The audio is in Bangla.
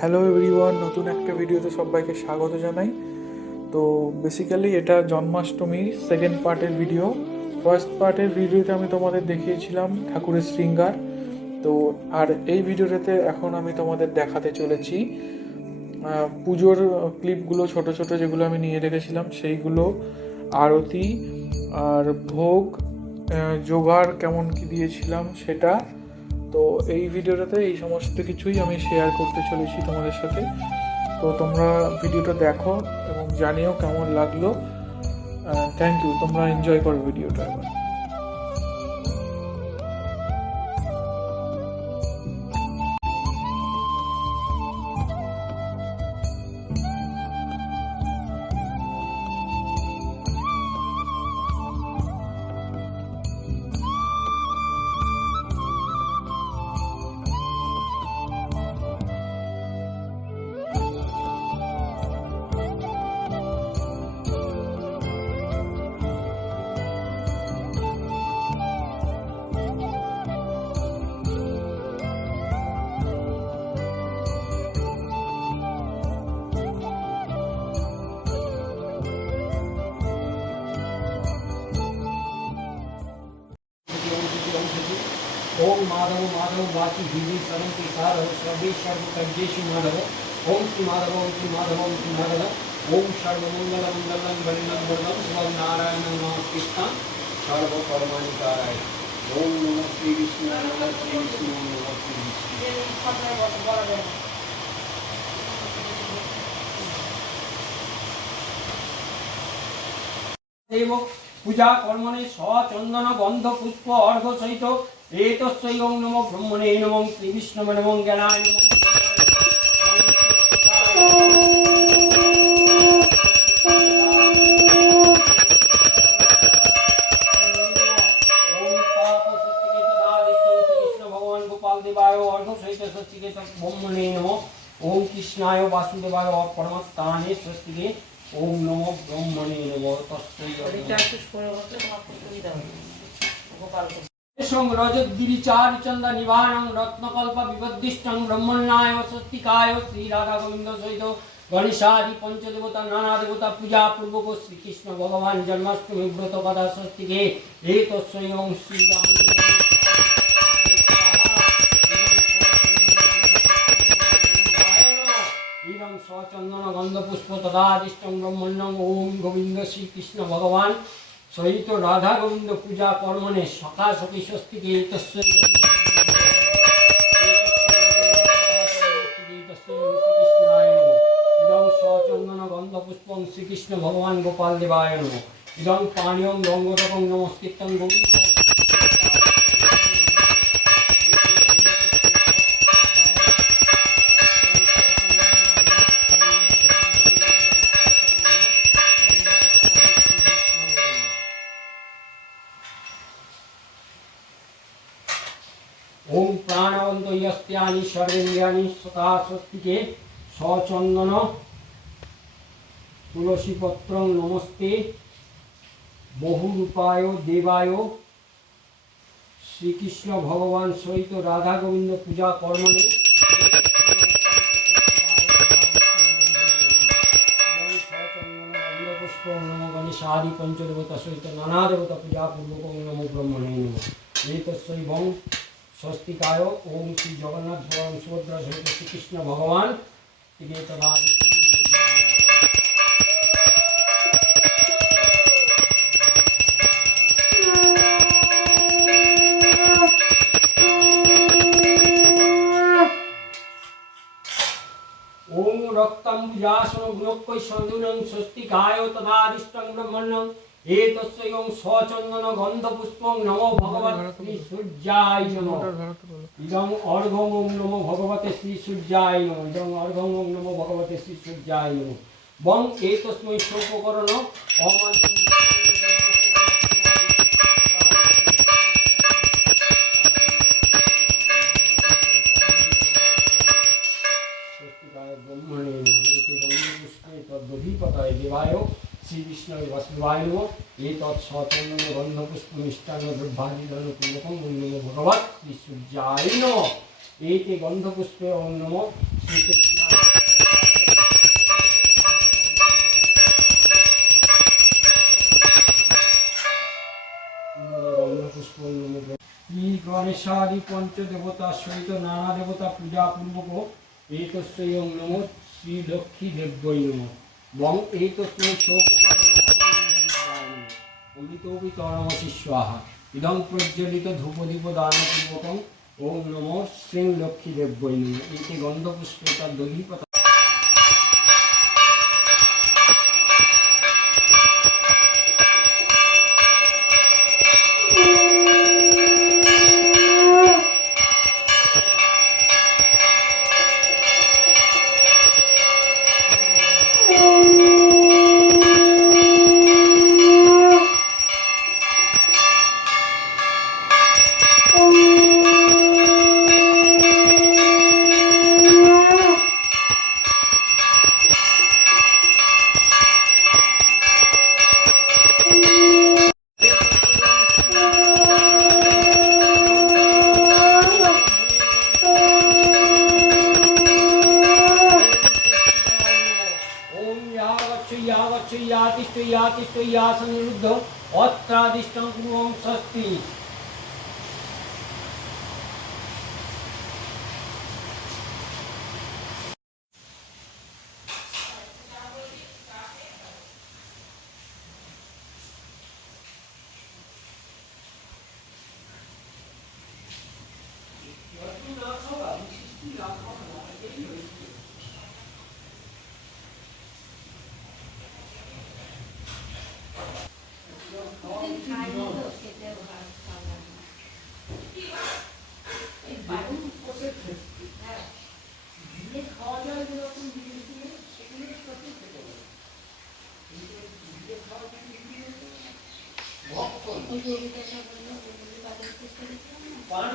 হ্যালো এভরিওয়ান, নতুন একটা ভিডিওতে সবাইকে স্বাগত জানাই। তো বেসিক্যালি এটা জন্মাষ্টমীর সেকেন্ড পার্টের ভিডিও। ফার্স্ট পার্টের ভিডিওতে আমি তোমাদের দেখিয়েছিলাম ঠাকুরের শৃঙ্গার। তো আর এই ভিডিওটাতে এখন আমি তোমাদের দেখাতে চলেছি পুজোর ক্লিপগুলো, ছোট ছোট যেগুলো আমি নিয়ে রেখেছিলাম সেইগুলো, আরতি আর ভোগ জোগাড় কেমন কি দিয়েছিলাম সেটা। তো এই ভিডিওটাতে এই সমস্ত কিছুই আমি শেয়ার করতে চলেছি তোমাদের সাথে। তো তোমরা ভিডিওটা দেখো এবং জানিও কেমন লাগলো। থ্যাংক ইউ, তোমরা এনজয় করো ভিডিওটা এবার। ओम माधव माधव वाची हिंदी सर्व के सार सर्वे सर्व कर्जेशु माधव ओम श्री माधव ओम श्री माधव ओम श्री माधव ओम सर्व मंगल मंगलम वरणम वर्णम शिव नारायण नमस्कृता सर्व कर्माणि कारय ओम नमः श्री विष्णु नमः श्री विष्णु नमः श्री विष्णु पूजा कर्मणे सचंदन गंध पुष्प अर्घ सहित एतस्यै ओं नमो ब्रह्मणे नमो श्रीविष्णवे नमो ज्ञानाय नमो भगवान गोपाल देवाय अर्घ सहित स्वस्तिके ब्रह्मणे नमो ओं कृष्णाय वासुदेवाय परमस्थाने स्वस्तिके ओं नमो ब्रह्मणे नमो तस्मै रजद्गिरिचार चंद निवारणं रत्नकल्प विबद्धिष्टं ब्रह्मण्याय स्वस्तिकाय श्री राधा गोविंद सहित गणेशादि पंचदेवता नाना देवता पूजा पूर्वक श्री कृष्ण भगवान जन्माष्टमी व्रत कथा स्वस्तिके एतस्यै ओं श्री राम स्वचंदन गंध पुष्प तदादिष्टं ब्रह्मण्यं ओं गोविंद श्री कृष्ण भगवान सहित राधा गोविंद पूजा कर्मणे सखा सखी स्वस्तिके स्वचंदन गंध पुष्पं श्रीकृष्ण भगवान गोपाल देवाय नमः इदं पानीयं गंगोदकं नमस्कृतं गोविंद ओम प्राणवंत यस्यानि सर्वेन्द्रियाणि सदा स्वस्तिके सचंदन तुलसी पत्रं नमस्ते बहुरूपाय देवाय श्रीकृष्ण भगवान सहित राधा गोविंद पूजा कर्मणे पुष्प नमो गणेशादि पंचदेवता सहित नाना देवता पूजा पूर्वक नमो ब्रह्मणे नमः एतस्यै भं स्वस्तिकाय ओम श्री जगन्नाथ भगवान सुभद्रा सहित श्री कृष्ण भगवान ओम रक्तंबुजासन गुणक्कै संदुनं स्वस्तिकाय तदादिष्टं ब्रह्मण्यं एतस्यै ओं स्वचंदन गंध पुष्पं नमो भगवते श्री सूर्याय नमः इदं अर्घं ओं नमो भगवते श्री सूर्याय नमः इदं अर्घं ओं नमो भगवते श्री सूर्याय नमः बं एतस्मै सोपकरण ब्रह्मणे नमः एते गंधपुष्पे तद्दधिपतये देवाय श्री विष्णु वासुदेवाय नमः एतत् सचंदन गंध पुष्प मिष्टान्न द्रव्यादिदानपूर्वकं ओं नमो भगवते श्री सूर्याय नमः एते गंधपुष्पे ओं नमो শ্রী গণেশাদি পঞ্চদেবতা সহিত নানা দেবতা পূজা পূর্বক এতস্যৈ নম শ্রী লক্ষ্মী দেব্যৈ নম বং এতস্যৈ অমৃতোপি তরমসি স্বাহা ইদং প্রজ্বলিত ধূপদীপ দানপূর্বকং ওম নমো শ্রী লক্ষ্মী দেব্যৈ নম এতে গন্ধপুষ্পতা দধিপতা यातिष्ठयासनिरुद्ध अत्रादिष्टं पूर्वं स्वस्ति পান